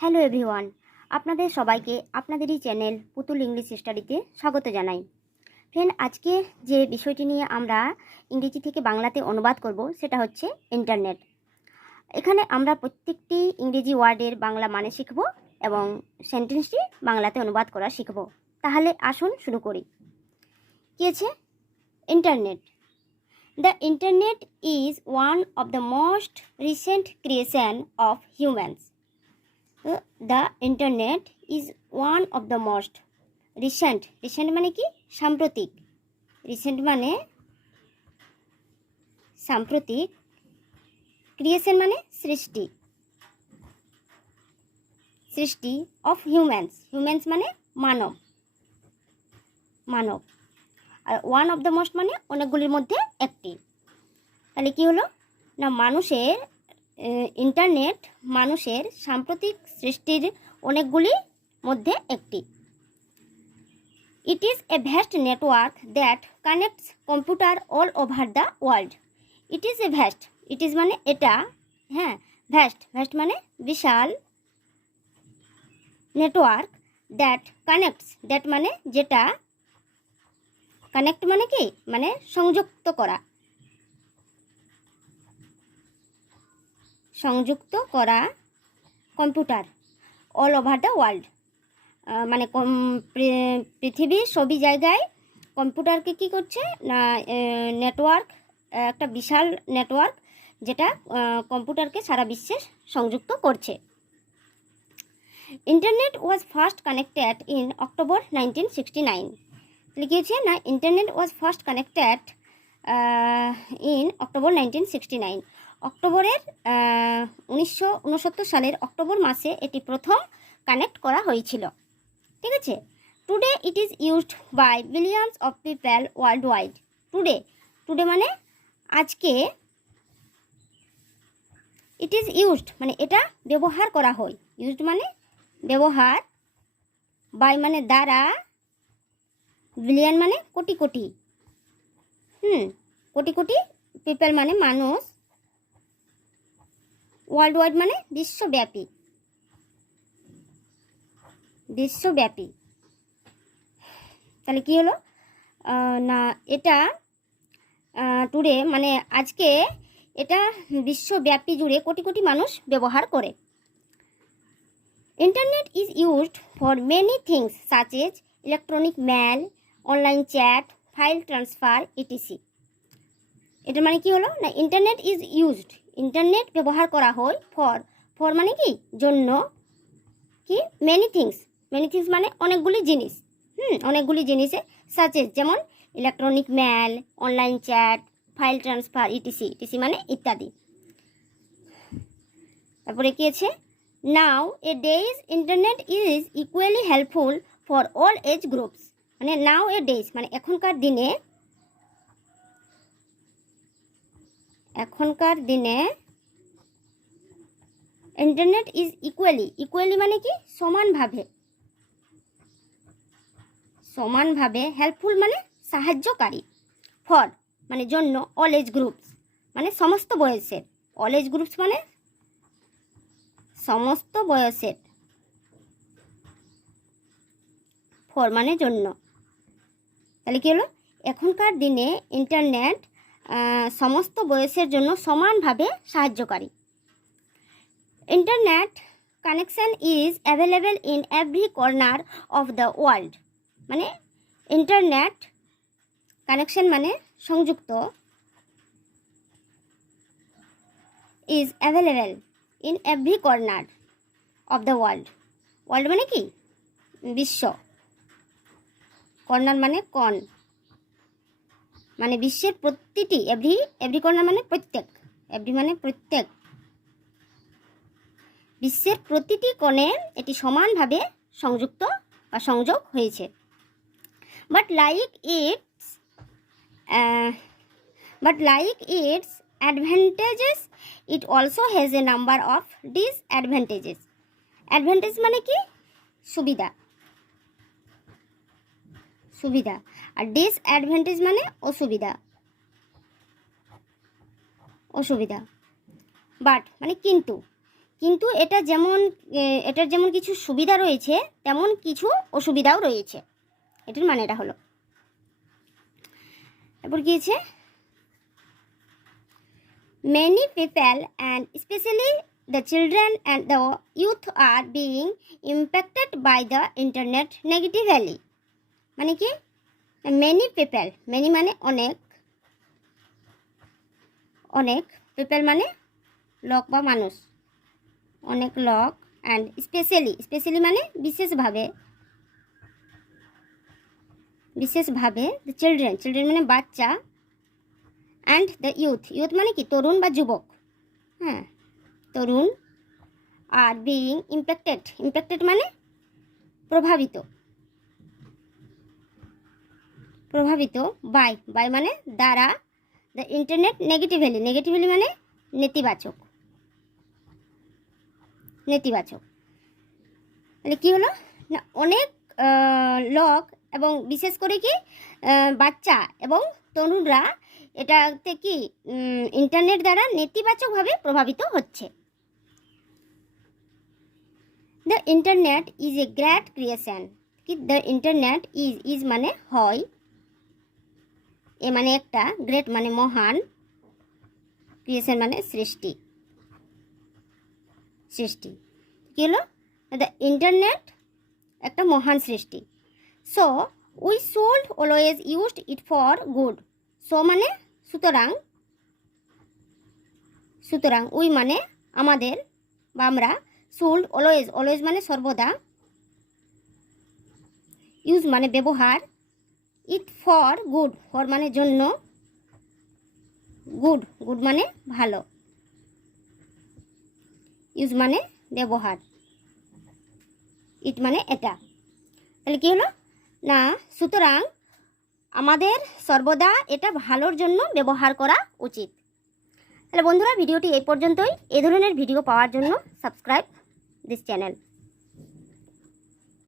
Hello everyone, আপনাদের সবাইকে আপনাদেরই চ্যানেল পুতুল ইংলিশ স্টাডিতে স্বাগত জানাই। ফ্রেন্ড, আজকে যে বিষয়টি নিয়ে আমরা ইংরেজি থেকে বাংলাতে অনুবাদ করব সেটা হচ্ছে ইন্টারনেট। এখানে আমরা প্রত্যেকটি ইংরেজি ওয়ার্ডের বাংলা মানে শিখব এবং সেন্টেন্সটি বাংলাতে অনুবাদ করা শিখব। তাহলে আসুন শুরু করি। কি আছে? Internet. The internet is one of the most recent creation of humans. The internet is one of the most recent মানে কি? সাম্প্রতিক। রিসেন্ট মানে সাম্প্রতিক, ক্রিয়েশন মানে সৃষ্টি, সৃষ্টি অফ হিউম্যানস মানে মানব, আর ওয়ান অফ দ্য মোস্ট মানে অনেকগুলির মধ্যে একটি। তাহলে কি হলো না, ইন্টারনেট মানুষের সাম্প্রতিক সৃষ্টির অনেকগুলি মধ্যে একটি। It is a vast network that connects computer all over the world. It is a vast. It is মানে এটা, হ্যাঁ, vast মানে বিশাল, নেটওয়ার্ক that connects, মানে যেটা, কানেক্ট মানে কি? মানে সংযুক্ত করা, computer all over the world, মানে পৃথিবীর সবই জায়গায় কম্পিউটারকে কি করছে না, নেটওয়ার্ক, একটা বিশাল নেটওয়ার্ক যেটা কম্পিউটারকে সারা বিশ্বে সংযুক্ত করছে। Internet was first connected in October 1969। লিখেছে না, internet was first connected in October 1969। অক্টোবরের 1969 সালের অক্টোবর মাসে এটি প্রথম কানেক্ট করা হয়েছিল। ঠিক আছে। Today it is used by billions of people worldwide. Today মানে আজকে, ইট ইজ ইউজড মানে এটা ব্যবহার করা হয়, ইউজড মানে ব্যবহার, বাই মানে দ্বারা, বিলিয়ন মানে কোটি কোটি, কোটি কোটি, পিপল মানে মানুষ, ওয়ার্ল্ড ওয়াইড মানে বিশ্বব্যাপী। তাহলে কি হলো না, এটা টুডে মানে আজকে এটা বিশ্বব্যাপী জুড়ে কোটি কোটি মানুষ ব্যবহার করে। Internet is used for many things such as electronic mail, online chat, file transfer, etc. এটা মানে কি হলো না, ইন্টারনেট ইজ ইউজড, ইন্টারনেট ব্যবহার করা হয়, ফর মানে কি? জন্য, কি? মেনি থিংস মানে অনেকগুলি জিনিস, অনেকগুলি জিনিসে, সাচেস যেমন electronic mail, online chat, file transfer, etc মানে ইত্যাদি। তারপরে কি আছে? Nowadays internet is equally helpful for all age groups. মানে নাও এ ডেজ মানে এখনকার দিনে ইন্টারনেট ইজ ইকুয়ালি মানে কি? সমানভাবে, হেল্পফুল মানে সাহায্যকারী, ফর মানে জন্য, অল এজ গ্রুপস মানে সমস্ত বয়সের, অল এজ গ্রুপস মানে সমস্ত বয়সের, ফর মানে জন্য। তাহলে কি হলো, এখনকার দিনে ইন্টারনেট সমস্ত বয়সের জন্য সমানভাবে সাহায্যকারী। Internet connection is available in every corner of the world. মানে ইন্টারনেট কানেকশন মানে সংযুক্ত, is available in every corner of the world মানে কি? বিশ্ব, কর্নার মানে কণ, মানে বিশ্বের প্রতিটি, এভরি কর্নার মানে প্রত্যেক, এভরি মানে প্রত্যেক, বিশ্বের প্রতিটি কোণে এটি সমানভাবে সংযুক্ত বা সংযোগ হয়েছে। But like it's advantages it also has a number of disadvantages. Advantage মানে কি? সুবিধা, আর ডিসঅ্যাডভান্টেজ মানে অসুবিধা। বাট মানে কিন্তু, কিন্তু এটার যেমন কিছু সুবিধা রয়েছে তেমন কিছু অসুবিধাও রয়েছে। এটার মানে এটা হলো, এরপর কি আছে, many people and especially the children and the youth are being impacted by the internet negatively। মানে কি, many people, many মানে অনেক, অনেক, people মানে লোক বা মানুষ, অনেক লোক, and especially, especially মানে বিশেষভাবে, বিশেষভাবে the children, children মানে বাচ্চা, and the youth, youth মানে কি তরুণ বা যুবক, হ্যাঁ তরুণ, আর being impacted, impacted মানে প্রভাবিত, প্রভাবিত by, by মানে দ্বারা, the internet negatively, negatively মানে নেতিবাচক, নেতিবাচক। তাহলে কী হলো না, অনেক লোক এবং বিশেষ করে কি বাচ্চা এবং তরুণরা এটাতে কি ইন্টারনেট দ্বারা নেতিবাচকভাবে প্রভাবিত হচ্ছে। The internet is a great creation, কি দ্য ইন্টারনেট ইজ মানে হয়, এ মানে একটা, গ্রেট মানে মহান, ক্রিয়েশন মানে সৃষ্টি, সৃষ্টি। কি হলো, দ্য ইন্টারনেট একটা মহান সৃষ্টি। So we should always used it for good. So মানে সুতরাং, সুতরাং উই মানে আমাদের বা আমরা, শুড অলওয়েজ, অলওয়েজ মানে সর্বদা, ইউজ মানে ব্যবহার, ইট ফর গুড, ফর মানে জন্য, গুড, গুড মানে ভালো, ইউজ মানে ব্যবহার, ইট মানে এটা। তাহলে কি হলো না, সুতরাং আমাদের সর্বদা এটা ভালোর জন্য ব্যবহার করা উচিত। তাহলে বন্ধুরা, ভিডিওটি এই পর্যন্তই। এই ধরনের ভিডিও পাওয়ার জন্য সাবস্ক্রাইব দিস চ্যানেল।